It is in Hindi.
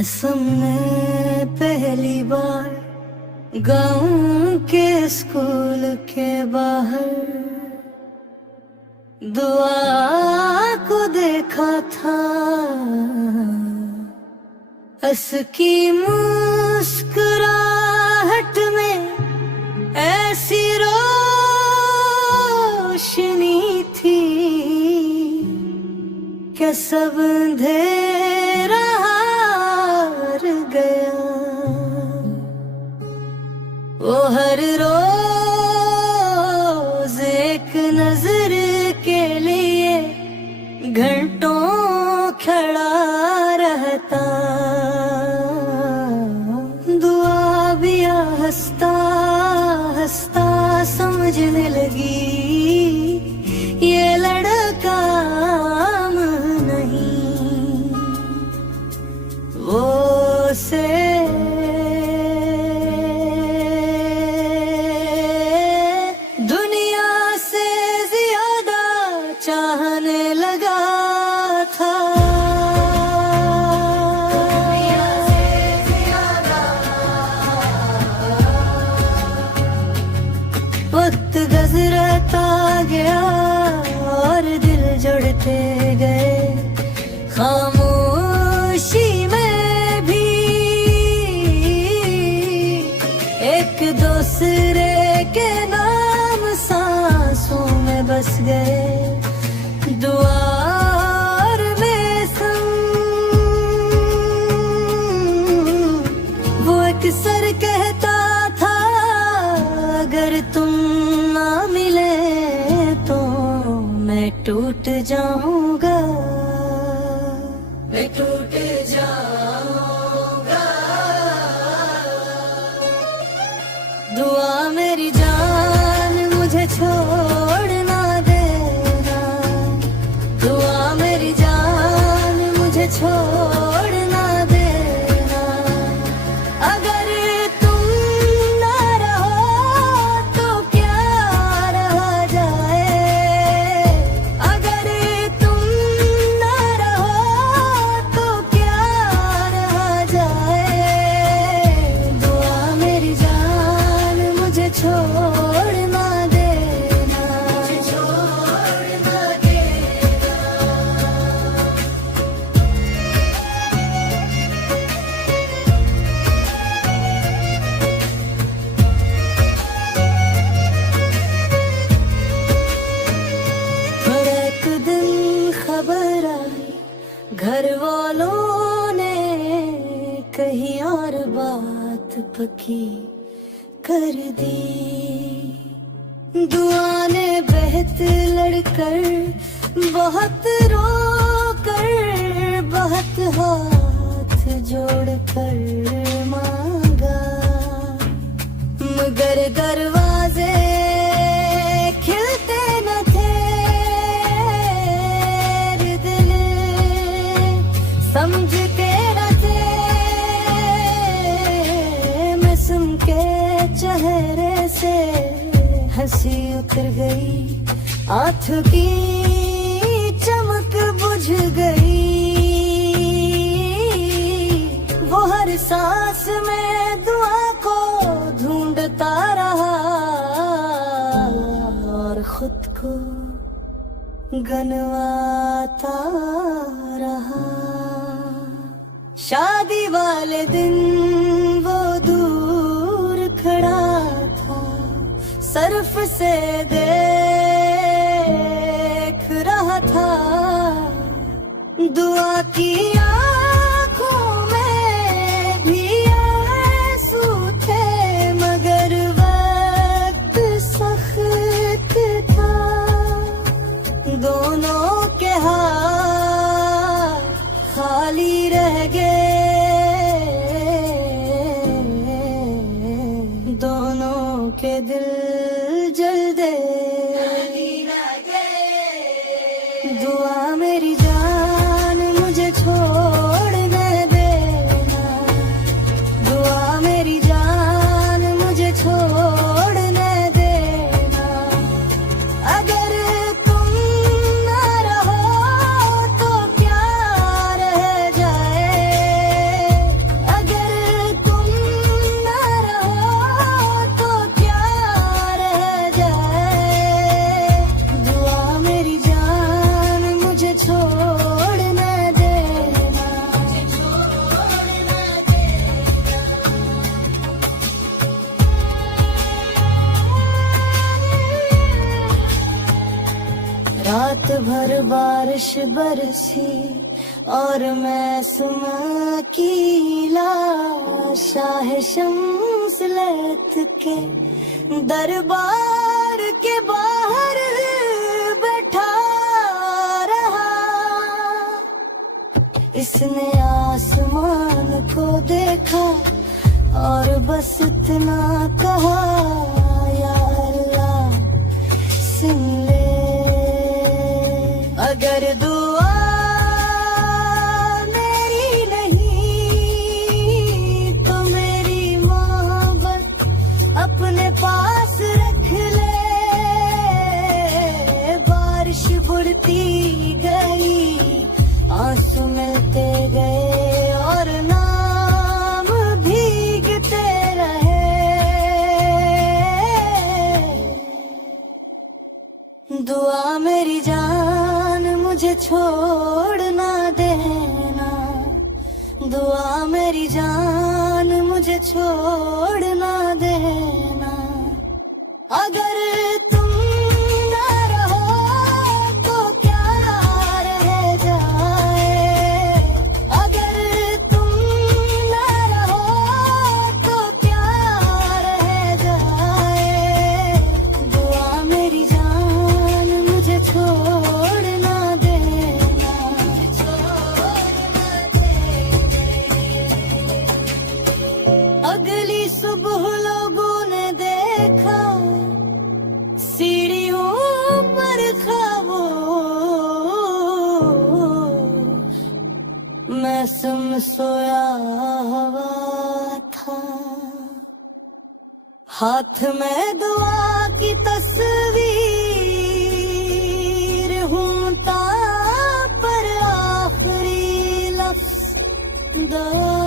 कसम ने पहली बार गाँव के स्कूल के बाहर दुआ को देखा था। उसकी मुस्कुराहट में ऐसी रोशनी थी कि सब अंधेरा हार गया। वो हर रोज एक नजर के लिए घंटों खड़ा रहता। दुआ भी हंसता हंसता समझने लगी ये लड़का आम नहीं। वो से दुनिया से ज्यादा चाहने लगा था। वक्त गुजरता गया और दिल जुड़ते गए। खामोशी में भी एक दूसरे के नाम सांसों में बस गए। दुआर में वो अक्सर कहता था अगर तुम ना मिले तो मैं टूट जाऊंगा, मैं टूट जाऊंगा। दुआ मेरी जान मुझे छोड़ ना देना। दुआ मेरी जान मुझे छोड़ ना देना। अगर तुम ना रहो तो क्या रहा जाए। अगर तुम ना रहो तो क्या रहा जाए। दुआ मेरी जान मुझे छोड़ ना देना, छोड़ ना देना। पर एक दिन खबर आई घर वालों ने कहीं और बात पक्की कर दी। दुआ ने बहत लड़कर बहुत रोकर बहुत हाथ जोड़कर मांगा। मगर दरवाजे खिलते न थे। दिल समझ के न थे। मौसम के चेहरे से हंसी उतर गई। आंखों की चमक बुझ गई। वो हर सांस में दुआ को ढूंढता रहा और खुद को गनवाता रहा। शादी वाले दिन वो दूर खड़ा था। सर्फ से देख रहा था। दुआ की आँखों में भी आंसू थे। मगर वक्त सख्त था। दोनों के हाथ खाली रह गए। दोनों के दिल जल दे। दुआ मेरी जान मुझे छोड़ न देना। दुआ मेरी जान मुझे छोड़ न देना। अगर तुम ना रहो तो क्या रह जाए। भर बारिश बरसी और मैं सुमा की शाह शम्स लैथ के दरबार के बाहर बैठा रहा। इसने आसमान को देखा और बस इतना कहा, या अल्लाह सुन ले अगर दुआ मेरी नहीं तो मेरी मोहब्बत अपने पास रख ले। बारिश बुढ़ती गई, आंसू मिलते गए और नाम भीगते रहे। दुआ मेरी जान मुझे छोड़ ना देना, दुआ मेरी जान मुझे छोड़ ना देना। अगर तुम ना रहो तो क्या रह जाए, अगर तुम ना रहो तो क्या रह जाए। दुआ मेरी जान मुझे छोड़ ना देना, अगली सुबह लोगों ने देखा सीढ़ियों पर खाबो मैं सुम सोया हुआ था। हाथ में दुआ की तस्वीर घूमता पर आखिरी लफ्ज दुआ